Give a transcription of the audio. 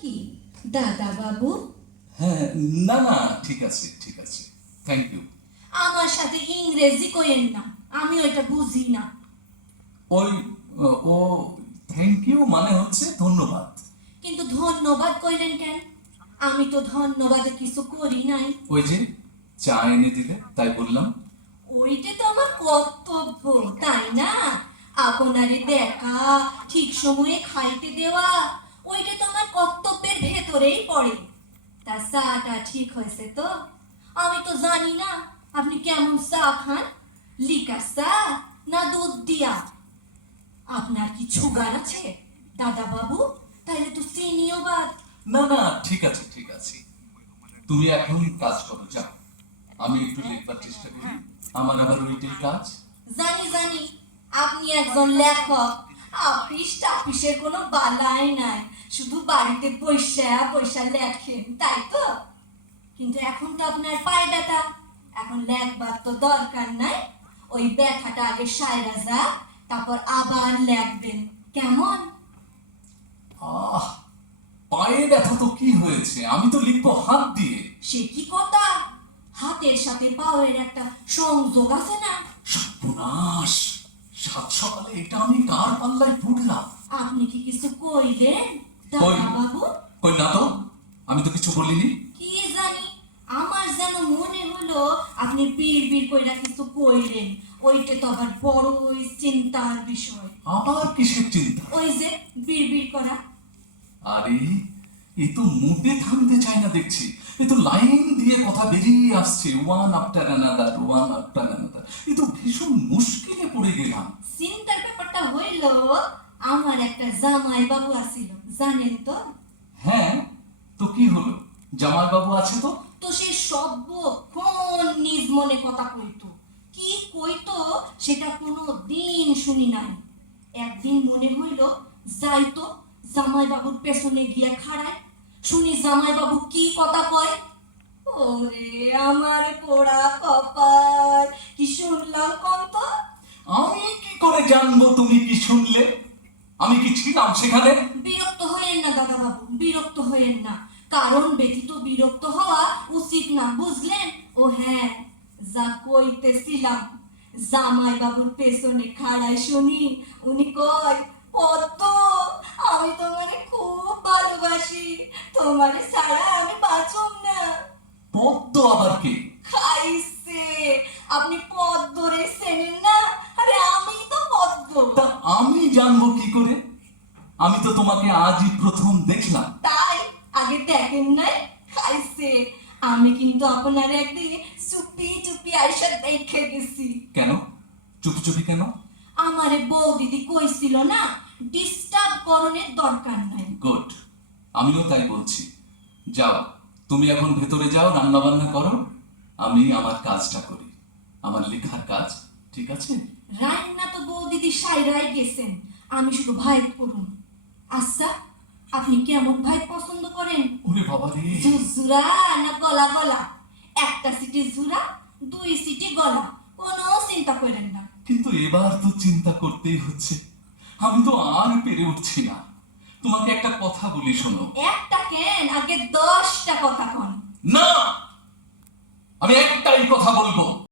কি দাদা বাবু? হ্যাঁ, না না, ঠিক আছে ঠিক আছে, থ্যাংক ইউ। আমার সাথে ইংরেজি কইেন না, আমি ওইটা বুঝি না। ওই ও থ্যাংক ইউ মানে হচ্ছে ধন্যবাদ। কিন্তু ধন্যবাদ কইলেন কেন? আমি তো ধন্যবাদে কিছু করি নাই। ওই যে চা এনে দিলে তাই বললাম। ওইটা তো আমার কর্তব্য, তাই না? আপনারে দেখা, ঠিক সময়ে খাইতে দেওয়া, ওইটা তো আমার কর্তব্যের ভেতরেই পড়ে। তা চাটা ঠিক হয়েছে তো? আমি তো জানি না আপনি কেমন চা খান, লিকার চা না দুধ দিয়া। আপনার কি সুগার আছে দাদা বাবু? তাইলে তো চিনিও বাদ। না না, ঠিক আছে ঠিক আছে, তুমি এখন কাজ করো, যাও। আমি একটু লিখবার চেষ্টা করি, আমার আবার ওইটাই কাজ। জানি জানি, আপনি একজন লেখক। আপিসের কোনো বালাই নাই, শুধু বাড়িতে পয়সা পয়সা লেখেন, তাই তো? কিন্তু এখন তো আপনার পায়ে ব্যথা, এখন লেখবার তো দরকার নাই। ওই ব্যথাটা আগে সায়রা যাক, তারপর আবার লেখবেন, কেমন? আহ, পায়ে ব্যথা তো কি হয়েছে, আমি তো লিখবো হাত দিয়ে। সে কি কথা? হাতের সাথে পায়ের একটা সংযোগ আছে না? সর্বনাশ, সাত সকালে এটা আমি কার পাল্লায় পড়লাম? আপনি কি কিছু কইলেন কই? দাদা বাবু? কই না তো, আমি তো কিছু বলিনি। কি জানি, আমার যেন মনে হলো আপনি বিড় কইরা কিছু কইলেন। ওইটা তো আবার বড়ই চিন্তার বিষয়। আবার কিসের চিন্তা? ওই যে বিড় করা। আরে, এ তো মোটে থামতে চায় না দেখছি, এ তো লাইন দিয়ে কথা বেরিয়ে আসছে, one after another, one after another. এ তো ভীষণ মুশকিলে পড়ে গেলাম। চিন্তার ব্যাপারটা হইল, আমার একটা জামাই বাবু আছিল, জানেন তো? হ্যাঁ, তো কি হলো, জামাই বাবু আছে তো? তো সে সভ্য কোন নিজ মনে কথা কইতো, কি কইতো সেটা কোনো দিন শুনি নাই। একদিন মনে হইল যাইতো জামাই বাবুর পেছনে গিয়া খাড়ায়, শুনি জামাই বাবু কি কথা কয়। ওরে আমার পোড়া কপাল, কি শুনলাম কোন তো? আমি কি করে জানবো তুমি কি শুনলে? আমি কি ছিলাম সেখানে? বিরক্ত হইেন না দাদা বাবু, বিরক্ত হইেন না। কারণ ব্যতীত বিরক্ত হওয়া উচিত না, বুঝলেন? ও হ্যাঁ, যা কইতেছিলাম, জামাই বাবুর পেছনে খাড়াই শুনি উনি কয়, পদ্ম, আমি তোমারে খুব ভালোবাসি, তোমারে ছাড়া আমি বাঁচব না। পদ্ম আবার কে? খাইছে, আপনি পদ্মরে চেনেন না? আরে আমি তো পদ্ম। তা আমি জানবো কি করে? আমি তো তোমাকে আজই প্রথম দেখলাম। তাই আগে দেখেন নাই? খাইছে, আমি কিন্তু আপনার একদিন চুপি চুপি আইসা দেখে গেছি। কেন চুপি চুপি কেন? আমারে বউ দিদি কইছিল না, ডিস্টার্ব করণের দরকার নাই। গুড, আমিও তাই বলছি। যাও, তুমি এখন ভেতরে যাও, রান্না বান্না করো, আমি আমার কাজটা করি, আমার লেখার কাজ, ঠিক আছে? রান্না তো বউ দিদি সাইরাই গেছেন, আমি শুধু ভাই করুন। আচ্ছা, আপনি কেমন ভাই পছন্দ করেন? ওরে বাবা রে, ঝুরঝুরা না গলা গলা? একটা সিটি ঝুরা, দুই সিটি গলা, কোনো চিন্তা করেন না। কিন্তু এবার তো চিন্তা করতেই হচ্ছে, আমি তো আর পেরে উঠছি না। তোমাকে একটা কথা বলি, শোনো। একটা কেন, আগে 10টা কথা কন। না, আমি একটাই কথা বলবো।